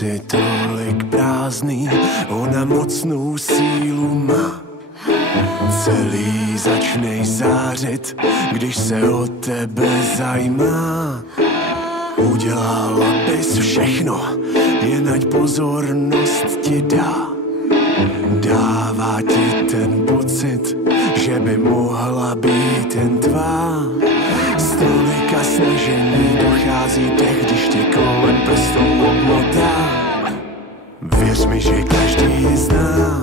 si tolik prázdný, ona mocnou sílu má. Celý začnej zářit, když se o tebe zajímá. Udělala bys všechno, jen ať pozornost ti dá. Dává ti ten pocit, že by mohla být jen tvá. Z tolika snažení dochází dech, když tě kolem prstou obmotá. Věř mi, že každý zná,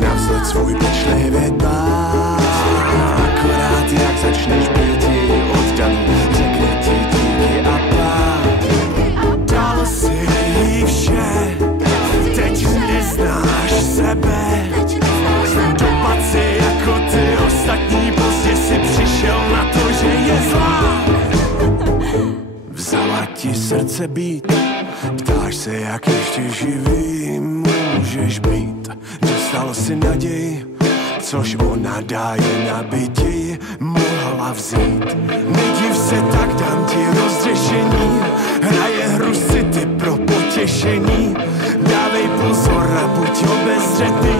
navzhled svůj pečlivě dbá. Akorát jak začneš být její oddaný, řekne ti díky a pár. Dal si jí vše, teď neznáš sebe. Dopad si jako ty ostatní, pozdě si přišel na to, že je zlá. Vzala ti srdce být, ptáš se, jak ještě živý můžeš být. Dostal si naději, což ona dá jen, aby ti mohla vzít. Nediv se, tak dám ti rozřešení, hraje hru si ty pro potěšení. Dávej pozor a buď obezřetný,